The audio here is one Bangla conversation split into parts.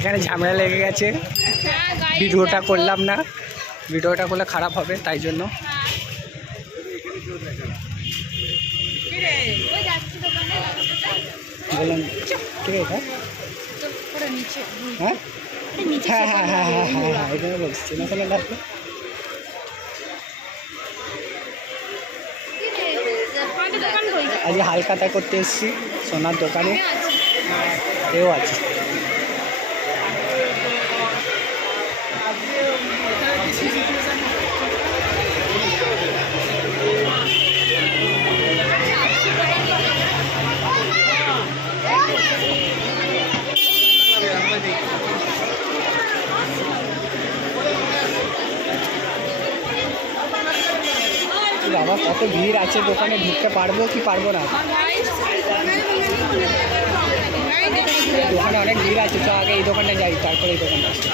এখানে ঝামেলা লেগে গেছে, ভিডিওটা করলাম না, ভিডিওটা করলে খারাপ হবে তাই জন্য। বললাম ঠিক আছে হ্যাঁ হ্যাঁ হ্যাঁ হ্যাঁ হ্যাঁ হ্যাঁ হ্যাঁ এই জন্য বলছি না ডাকলে। আজকে হালখাতা করতে এসেছি সোনার দোকানে, এও আছে। বাবা কত ভিড় আছে দোকানে, ঢুকতে পারবো কি পারবো না? দোকানে অনেক ভিড় আছে, তো আগে এই দোকানটা যাই তারপরে এই দোকানটা আসছে।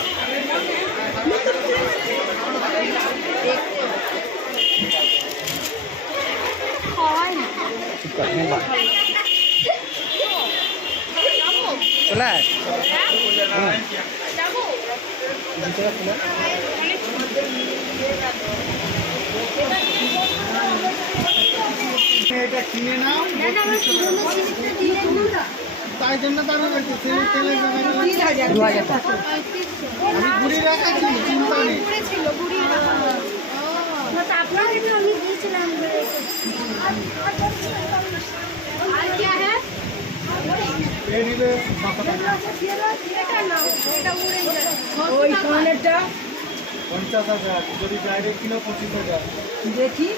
চলে এটা কিনে নাও, তাই জন্য দাঁড়া রয়েছে 2000 টাকা। আমি ঘুরি রাখাচ্ছি, চিন্তা নেই। ওই কানেরটা 50,000, যদি ডাইরেক্ট কিলো 25,000। देखी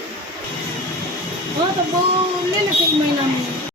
हाँ तो वो ले लेते महीना में।